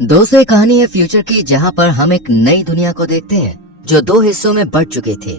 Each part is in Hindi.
दोस्तों, एक कहानी है फ्यूचर की, जहाँ पर हम एक नई दुनिया को देखते हैं जो दो हिस्सों में बट चुकी थी।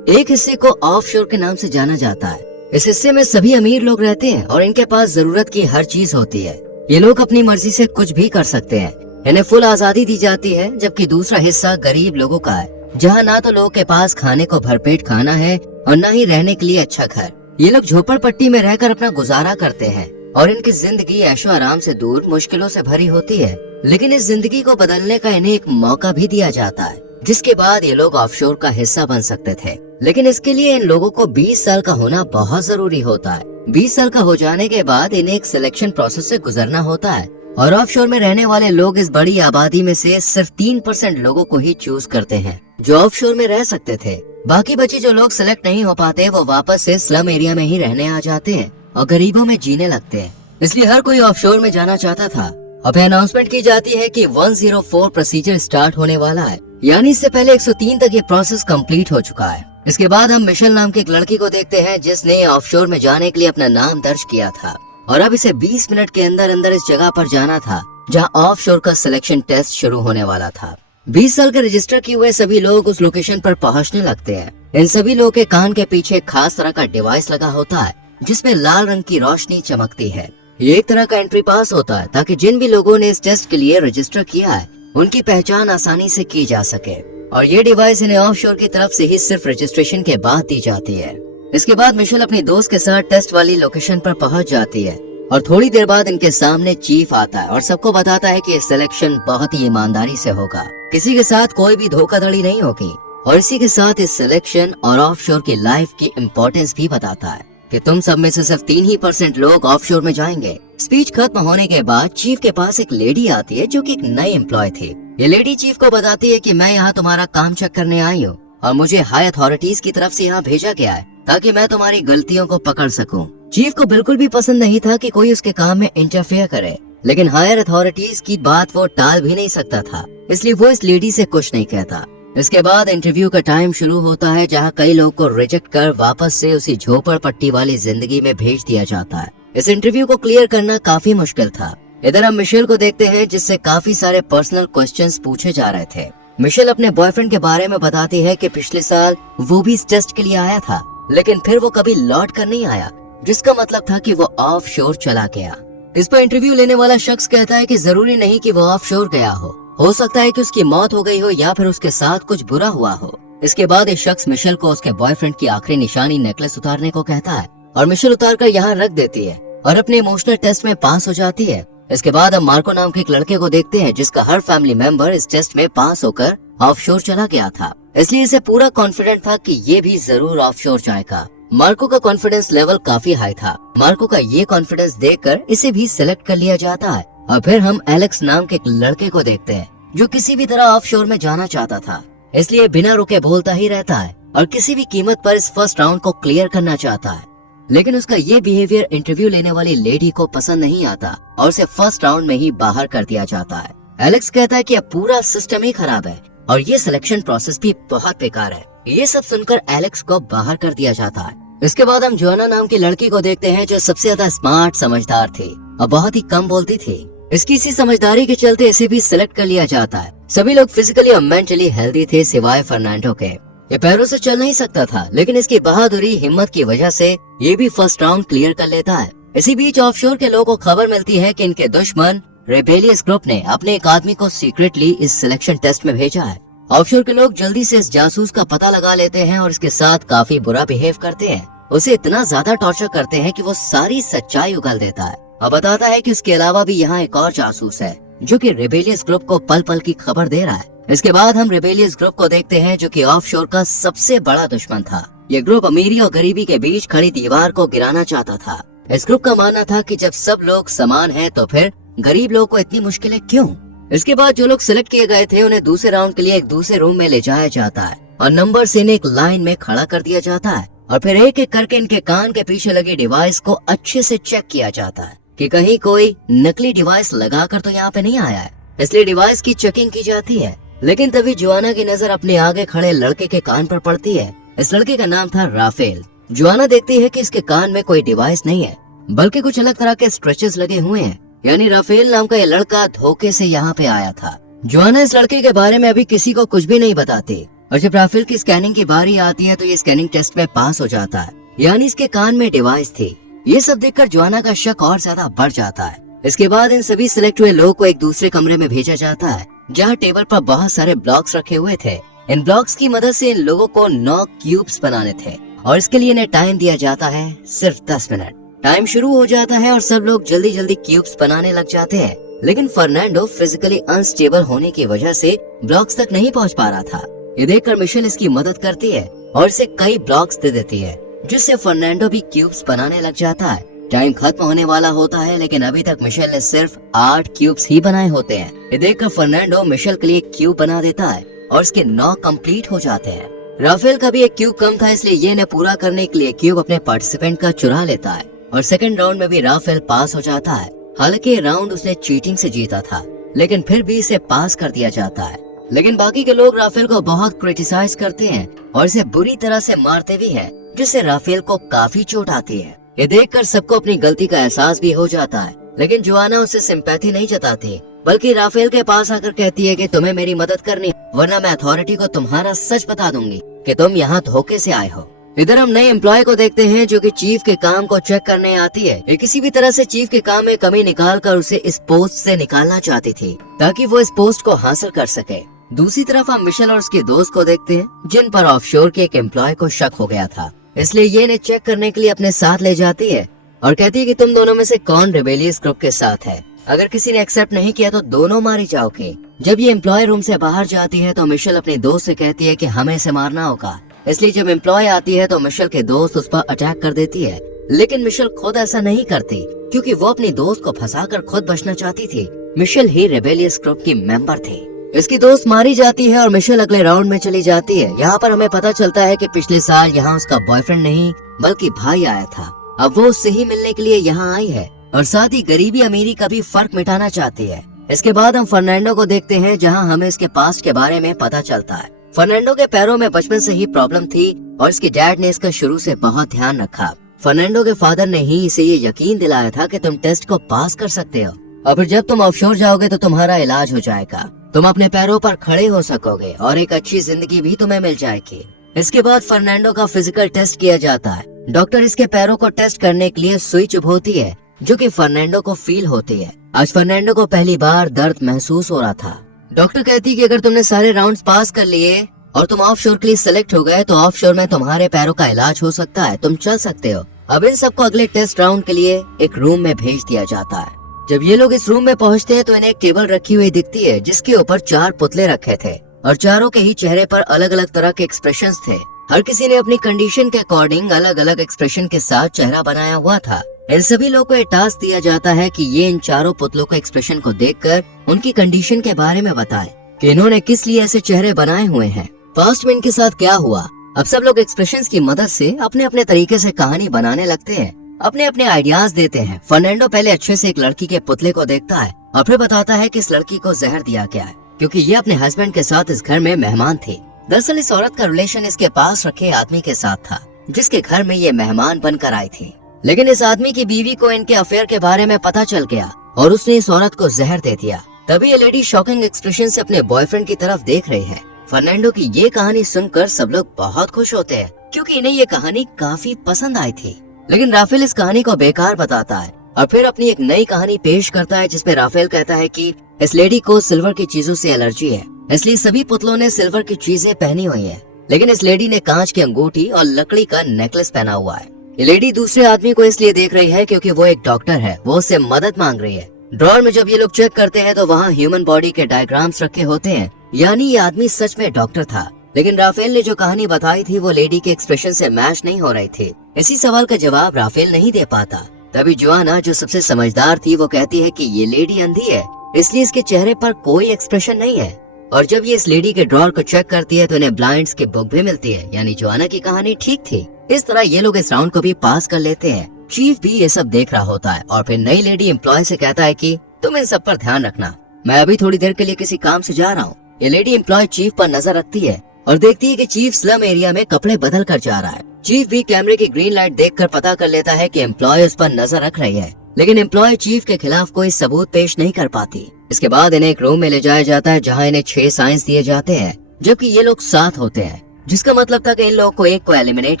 एक हिस्से को ऑफशोर के नाम से जाना जाता है। इस हिस्से में सभी अमीर लोग रहते हैं और इनके पास जरूरत की हर चीज होती है। ये लोग अपनी मर्जी से कुछ भी कर सकते हैं, इन्हें फुल आजादी दी जाती है। जबकि दूसरा हिस्सा गरीब लोगों का है, जहाँ ना तो लोगों के पास खाने को भरपेट खाना है और न ही रहने के लिए अच्छा घर। ये लोग झोपड़पट्टी में रहकर अपना गुजारा करते हैं और इनकी जिंदगी ऐशो आराम से दूर मुश्किलों से भरी होती है। लेकिन इस जिंदगी को बदलने का इन्हें एक मौका भी दिया जाता है, जिसके बाद ये लोग ऑफशोर का हिस्सा बन सकते थे। लेकिन इसके लिए इन लोगों को 20 साल का होना बहुत जरूरी होता है। 20 साल का हो जाने के बाद इन्हें एक सिलेक्शन प्रोसेस से गुजरना होता है और ऑफशोर में रहने वाले लोग इस बड़ी आबादी में से सिर्फ 3% लोगों को ही चूज करते हैं जो ऑफशोर में रह सकते थे। बाकी बचे जो लोग सिलेक्ट नहीं हो पाते वो वापस से स्लम एरिया में ही रहने आ जाते हैं और गरीबों में जीने लगते हैं। इसलिए हर कोई ऑफशोर में जाना चाहता था। अब अनाउंसमेंट की जाती है कि 104 प्रोसीजर स्टार्ट होने वाला है, यानी इससे पहले 103 तक ये प्रोसेस कंप्लीट हो चुका है। इसके बाद हम मिशेल नाम की एक लड़की को देखते हैं जिसने ऑफशोर में जाने के लिए अपना नाम दर्ज किया था और अब इसे 20 मिनट के अंदर अंदर इस जगह पर जाना था जहां ऑफशोर का सिलेक्शन टेस्ट शुरू होने वाला था। 20 साल के रजिस्टर किए हुए सभी लोग उस लोकेशन पर पहुंचने लगते हैं। इन सभी लोगों के कान के पीछे एक खास तरह का डिवाइस लगा होता है जिसमें लाल रंग की रोशनी चमकती है। ये एक तरह का एंट्री पास होता है ताकि जिन भी लोगों ने इस टेस्ट के लिए रजिस्टर किया है उनकी पहचान आसानी से की जा सके। और ये डिवाइस इन्हें ऑफशोर की तरफ से ही सिर्फ रजिस्ट्रेशन के बाद दी जाती है। इसके बाद मिशेल अपनी दोस्त के साथ टेस्ट वाली लोकेशन पर पहुंच जाती है और थोड़ी देर बाद इनके सामने चीफ आता है और सबको बताता है कि ये सिलेक्शन बहुत ही ईमानदारी से होगा, किसी के साथ कोई भी धोखाधड़ी नहीं होगी। और इसी के साथ इस सिलेक्शन और ऑफशोर की लाइफ की इम्पोर्टेंस भी बताता है कि तुम सब में से सिर्फ 3% लोग ऑफशोर में जाएंगे। स्पीच खत्म होने के बाद चीफ के पास एक लेडी आती है जो कि एक नई एम्प्लॉय थी। ये लेडी चीफ को बताती है कि मैं यहाँ तुम्हारा काम चेक करने आई हूँ और मुझे हाई अथॉरिटीज की तरफ से यहाँ भेजा गया है ताकि मैं तुम्हारी गलतियों को पकड़ सकूं। चीफ को बिल्कुल भी पसंद नहीं था कि कोई उसके काम में इंटरफेयर करे, लेकिन हायर अथॉरिटीज की बात वो टाल भी नहीं सकता था, इसलिए वो इस लेडी से कुछ नहीं कहता। इसके बाद इंटरव्यू का टाइम शुरू होता है जहां कई लोगों को रिजेक्ट कर वापस से उसी झोपड़पट्टी वाली जिंदगी में भेज दिया जाता है। इस इंटरव्यू को क्लियर करना काफी मुश्किल था। इधर हम मिशेल को देखते हैं जिससे काफी सारे पर्सनल क्वेश्चंस पूछे जा रहे थे। मिशेल अपने बॉयफ्रेंड के बारे में बताती है कि पिछले साल वो भी इस टेस्ट के लिए आया था, लेकिन फिर वो कभी लौट कर नहीं आया, जिसका मतलब था कि वो ऑफशोर चला गया। इस पर इंटरव्यू लेने वाला शख्स कहता है कि जरूरी नहीं कि वो ऑफशोर गया हो सकता है कि उसकी मौत हो गई हो या फिर उसके साथ कुछ बुरा हुआ हो। इसके बाद इस शख्स मिशेल को उसके बॉयफ्रेंड की आखिरी निशानी नेकलेस उतारने को कहता है और मिशेल उतार कर यहाँ रख देती है और अपने इमोशनल टेस्ट में पास हो जाती है। इसके बाद हम मार्को नाम के एक लड़के को देखते हैं जिसका हर फैमिली मेंबर इस टेस्ट में पास होकर ऑफशोर चला गया था, इसलिए इसे पूरा कॉन्फिडेंट था कि ये भी जरूर ऑफशोर जाएगा। मार्को का कॉन्फिडेंस लेवल काफी हाई था। मार्को का ये कॉन्फिडेंस देखकर इसे भी सिलेक्ट कर लिया जाता है। और फिर हम एलेक्स नाम के एक लड़के को देखते हैं जो किसी भी तरह ऑफशोर में जाना चाहता था, इसलिए बिना रुके बोलता ही रहता है और किसी भी कीमत पर इस फर्स्ट राउंड को क्लियर करना चाहता है। लेकिन उसका ये बिहेवियर इंटरव्यू लेने वाली लेडी को पसंद नहीं आता और उसे फर्स्ट राउंड में ही बाहर कर दिया जाता है। एलेक्स कहता है कि अब पूरा सिस्टम ही खराब है और ये सिलेक्शन प्रोसेस भी बहुत बेकार है। ये सब सुनकर एलेक्स को बाहर कर दिया जाता है। इसके बाद हम जोना नाम की लड़की को देखते हैं जो सबसे ज्यादा स्मार्ट समझदार थी और बहुत ही कम बोलती थी। इसकी इसी समझदारी के चलते इसे भी सिलेक्ट कर लिया जाता है। सभी लोग फिजिकली और मेंटली हेल्दी थे सिवाय फर्नांडो के। ये पैरों से चल नहीं सकता था, लेकिन इसकी बहादुरी हिम्मत की वजह से ये भी फर्स्ट राउंड क्लियर कर लेता है। इसी बीच ऑफशोर के लोगों को खबर मिलती है कि इनके दुश्मन रेबेलियस ग्रुप ने अपने एक आदमी को सीक्रेटली इस सिलेक्शन टेस्ट में भेजा है। ऑफशोर के लोग जल्दी से इस जासूस का पता लगा लेते हैं और इसके साथ काफी बुरा बिहेव करते हैं। उसे इतना ज्यादा टॉर्चर करते हैं कि वो सारी सच्चाई उगल देता है और बताता है कि उसके अलावा भी यहाँ एक और जासूस है जो कि रेबेलियस ग्रुप को पल पल की खबर दे रहा है। इसके बाद हम रेबेलियस ग्रुप को देखते हैं जो कि ऑफशोर का सबसे बड़ा दुश्मन था। ये ग्रुप अमीरी और गरीबी के बीच खड़ी दीवार को गिराना चाहता था। इस ग्रुप का मानना था कि जब सब लोग समान हैं तो फिर गरीब लोगों को इतनी मुश्किलें क्यों। इसके बाद जो लोग सिलेक्ट किए गए थे उन्हें दूसरे राउंड के लिए एक दूसरे रूम में ले जाया जाता है और नंबर से इन्हें एक लाइन में खड़ा कर दिया जाता है और फिर एक एक करके इनके कान के पीछे लगी डिवाइस को अच्छे से चेक किया जाता है कि कहीं कोई नकली डिवाइस लगाकर तो यहाँ पे नहीं आया है, इसलिए डिवाइस की चेकिंग की जाती है। लेकिन तभी जोआना की नजर अपने आगे खड़े लड़के के कान पर पड़ती है। इस लड़के का नाम था राफेल। जोआना देखती है कि इसके कान में कोई डिवाइस नहीं है बल्कि कुछ अलग तरह के स्ट्रेचेस लगे हुए हैं। यानी राफेल नाम का ये लड़का धोखे से यहाँ पे आया था। जोआना इस लड़के के बारे में अभी किसी को कुछ भी नहीं बताती और जब राफेल की स्कैनिंग की बारी आती है तो ये स्कैनिंग टेस्ट में पास हो जाता है, यानी इसके कान में डिवाइस थी। ये सब देखकर जोआना का शक और ज्यादा बढ़ जाता है। इसके बाद इन सभी सिलेक्ट हुए लोगों को एक दूसरे कमरे में भेजा जाता है जहाँ टेबल पर बहुत सारे ब्लॉक्स रखे हुए थे। इन ब्लॉक्स की मदद से इन लोगों को 9 क्यूब्स बनाने थे और इसके लिए इन्हें टाइम दिया जाता है सिर्फ 10 मिनट। टाइम शुरू हो जाता है और सब लोग जल्दी जल्दी क्यूब्स बनाने लग जाते हैं, लेकिन फर्नांडो फिजिकली अनस्टेबल होने की वजह से ब्लॉक्स तक नहीं पहुंच पा रहा था। ये देखकर मिशेल इसकी मदद करती है और इसे कई ब्लॉक्स दे देती है, जिससे फर्नांडो भी क्यूब्स बनाने लग जाता है। टाइम खत्म होने वाला होता है, लेकिन अभी तक मिशेल ने सिर्फ 8 क्यूब्स ही बनाए होते हैं। ये देखकर फर्नांडो मिशेल के लिए क्यूब बना देता है और इसके 9 कंप्लीट हो जाते हैं। राफेल का भी एक क्यूब कम था, इसलिए ये इन्हें पूरा करने के लिए क्यूब अपने पार्टिसिपेंट का चुरा लेता है और सेकंड राउंड में भी राफेल पास हो जाता है। हालांकि ये राउंड उसने चीटिंग से जीता था, लेकिन फिर भी इसे पास कर दिया जाता है। लेकिन बाकी के लोग राफेल को बहुत क्रिटिसाइज करते हैं और इसे बुरी तरह से मारते भी हैं, जिससे राफेल को काफी चोट आती है। ये देखकर सबको अपनी गलती का एहसास भी हो जाता है, लेकिन जोआना उससे सिंपैथी नहीं जताती, बल्कि राफेल के पास आकर कहती है कि तुम्हें मेरी मदद करनी, वरना मैं अथॉरिटी को तुम्हारा सच बता दूंगी कि तुम यहाँ धोखे से आए हो। इधर हम नए एम्प्लॉय को देखते हैं जो कि चीफ के काम को चेक करने आती है। ये किसी भी तरह से चीफ के काम में कमी निकाल कर उसे इस पोस्ट से निकालना चाहती थी ताकि वो इस पोस्ट को हासिल कर सके। दूसरी तरफ हम मिशेल और उसके दोस्त को देखते हैं जिन पर ऑफशोर के एक एम्प्लॉय को शक हो गया था, इसलिए ये इन्हें चेक करने के लिए अपने साथ ले जाती है और कहती है कि तुम दोनों में से कौन रिबेलियस ग्रुप के साथ है। अगर किसी ने एक्सेप्ट नहीं किया तो दोनों मारी जाओगे। जब ये एम्प्लॉय रूम से बाहर जाती है तो मिशेल अपने दोस्त से कहती है कि हमें इसे मारना होगा, इसलिए जब एम्प्लॉय आती है तो मिशेल के दोस्त उस पर अटैक कर देती है। लेकिन मिशेल खुद ऐसा नहीं करती क्योंकि वो अपनी दोस्त को फंसाकर खुद बचना चाहती थी। मिशेल ही रिबेलियस ग्रुप की मेंबर थी। इसकी दोस्त मारी जाती है और मिशेल अगले राउंड में चली जाती है। यहाँ पर हमें पता चलता है कि पिछले साल यहाँ उसका बॉयफ्रेंड नहीं बल्कि भाई आया था। अब वो उससे ही मिलने के लिए यहाँ आई है और साथ ही गरीबी अमीरी का भी फर्क मिटाना चाहती है। इसके बाद हम फर्नांडो को देखते हैं जहाँ हमें इसके पास्ट के बारे में पता चलता है। फर्नांडो के पैरों में बचपन से ही प्रॉब्लम थी और इसके डैड ने इसका शुरू से बहुत ध्यान रखा। फर्नांडो के फादर ने ही इसे ये यकीन दिलाया था कि तुम टेस्ट को पास कर सकते हो और फिर जब तुम ऑफशोर जाओगे तो तुम्हारा इलाज हो जाएगा, तुम अपने पैरों पर खड़े हो सकोगे और एक अच्छी जिंदगी भी तुम्हें मिल जाएगी। इसके बाद फर्नांडो का फिजिकल टेस्ट किया जाता है। डॉक्टर इसके पैरों को टेस्ट करने के लिए सुई चुभोती है जो कि फर्नांडो को फील होती है। आज फर्नांडो को पहली बार दर्द महसूस हो रहा था। डॉक्टर कहती है कि अगर तुमने सारे राउंड्स पास कर लिए और तुम ऑफशोर के लिए सिलेक्ट हो गए तो ऑफशोर में तुम्हारे पैरों का इलाज हो सकता है, तुम चल सकते हो। अब इन सबको अगले टेस्ट राउंड के लिए एक रूम में भेज दिया जाता है। जब ये लोग इस रूम में पहुंचते हैं तो इन्हें एक टेबल रखी हुई दिखती है जिसके ऊपर 4 पुतले रखे थे और चारों के ही चेहरे पर अलग अलग तरह के एक्सप्रेशंस थे। हर किसी ने अपनी कंडीशन के अकॉर्डिंग अलग अलग एक्सप्रेशन के साथ चेहरा बनाया हुआ था। इन सभी लोगों को ये टास्क दिया जाता है कि ये इन चारों पुतलों के एक्सप्रेशन को देखकर उनकी कंडीशन के बारे में बताएं कि इन्होंने किस लिए ऐसे चेहरे बनाए हुए हैं, पास्ट में इनके साथ क्या हुआ। अब सब लोग एक्सप्रेशंस की मदद से अपने अपने तरीके से कहानी बनाने लगते हैं, अपने अपने आइडियाज देते हैं। फर्नांडो पहले अच्छे से एक लड़की के पुतले को देखता है और फिर बताता है कि इस लड़की को जहर दिया गया है क्योंकि ये अपने हस्बैंड के साथ इस घर में मेहमान थी। दरअसल इस औरत का रिलेशन इसके पास रखे आदमी के साथ था जिसके घर में ये मेहमान बनकर आई थी, लेकिन इस आदमी की बीवी को इनके अफेयर के बारे में पता चल गया और उसने इस औरत को जहर दे दिया। तभी ये लेडी शॉकिंग एक्सप्रेशन से अपने बॉयफ्रेंड की तरफ देख रही है। फर्नांडो की ये कहानी सुनकर सब लोग बहुत खुश होते हैं क्योंकि इन्हें ये कहानी काफी पसंद आई थी। लेकिन राफेल इस कहानी को बेकार बताता है और फिर अपनी एक नई कहानी पेश करता है जिसमें राफेल कहता है कि इस लेडी को सिल्वर की चीजों से एलर्जी है, इसलिए सभी पुतलों ने सिल्वर की चीजें पहनी हुई है, लेकिन इस लेडी ने कांच की अंगूठी और लकड़ी का नेकलेस पहना हुआ है। ये लेडी दूसरे आदमी को इसलिए देख रही है क्योंकि वो एक डॉक्टर है, वो उससे मदद मांग रही है। ड्रॉअर में जब ये लोग चेक करते हैं तो वहाँ ह्यूमन बॉडी के डायग्राम्स रखे होते हैं, यानी ये आदमी सच में डॉक्टर था। लेकिन राफेल ने जो कहानी बताई थी वो लेडी के एक्सप्रेशन से मैच नहीं हो रही थी। इसी सवाल का जवाब राफेल नहीं दे पाता। तभी जोआना जो सबसे समझदार थी वो कहती है कि ये लेडी अंधी है, इसलिए इसके चेहरे पर कोई एक्सप्रेशन नहीं है। और जब ये इस लेडी के ड्रॉअर को चेक करती है तो इन्हें ब्लाइंड्स की बुक भी मिलती है, यानी जोआना की कहानी ठीक थी। इस तरह ये लोग इस राउंड को भी पास कर लेते हैं। चीफ भी ये सब देख रहा होता है और फिर नई लेडी एम्प्लॉय से कहता है कि तुम इन सब पर ध्यान रखना, मैं अभी थोड़ी देर के लिए किसी काम से जा रहा हूँ। ये लेडी एम्प्लॉय चीफ पर नजर रखती है और देखती है कि चीफ स्लम एरिया में कपड़े बदल कर जा रहा है। चीफ भी कैमरे की ग्रीन लाइट देखकर पता कर लेता है कि एम्प्लॉय उस पर नजर रख रही है लेकिन एम्प्लॉय चीफ के खिलाफ कोई सबूत पेश नहीं कर पाती। इसके बाद इन्हें एक रूम में ले जाया जाता है जहाँ इन्हें 6 साइंस दिए जाते हैं, जबकि ये लोग 7 होते हैं, जिसका मतलब था कि इन लोगों को एक को एलिमिनेट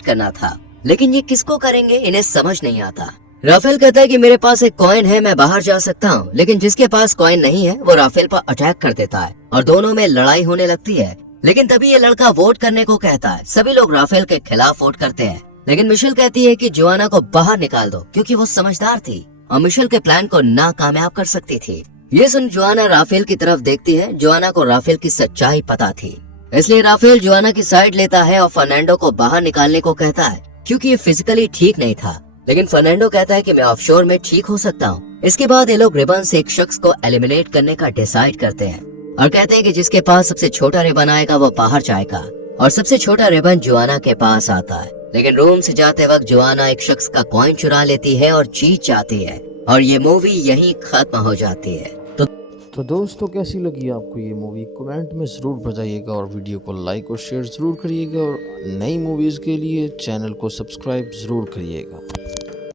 करना था। लेकिन ये किसको करेंगे इन्हें समझ नहीं आता। राफेल कहता है कि मेरे पास एक कॉइन है, मैं बाहर जा सकता हूँ, लेकिन जिसके पास कॉइन नहीं है वो राफेल पर अटैक कर देता है और दोनों में लड़ाई होने लगती है। लेकिन तभी ये लड़का वोट करने को कहता है। सभी लोग राफेल के खिलाफ वोट करते हैं, लेकिन मिशेल कहती है कि जोआना को बाहर निकाल दो क्योंकि वो समझदार थी और मिशेल के प्लान को नाकामयाब कर सकती थी। ये सुन जोआना राफेल की तरफ देखती है। जोआना को राफेल की सच्चाई पता थी, इसलिए राफेल जोआना की साइड लेता है और फर्नांडो को बाहर निकालने को कहता है क्योंकि ये फिजिकली ठीक नहीं था। लेकिन फर्नांडो कहता है कि मैं ऑफशोर में ठीक हो सकता हूँ। इसके बाद ये लोग रिबन से एक शख्स को एलिमिनेट करने का डिसाइड करते हैं और कहते हैं कि जिसके पास सबसे छोटा रिबन आएगा वो बाहर जाएगा और सबसे छोटा रिबन जोआना के पास आता है। लेकिन रूम से जाते वक्त जोआना एक शख्स का कॉइन चुरा लेती है और जीत जाती है और ये मूवी यहीं खत्म हो जाती है। तो दोस्तों कैसी लगी आपको ये मूवी कमेंट में ज़रूर बताइएगा और वीडियो को लाइक और शेयर ज़रूर करिएगा और नई मूवीज़ के लिए चैनल को सब्सक्राइब ज़रूर करिएगा।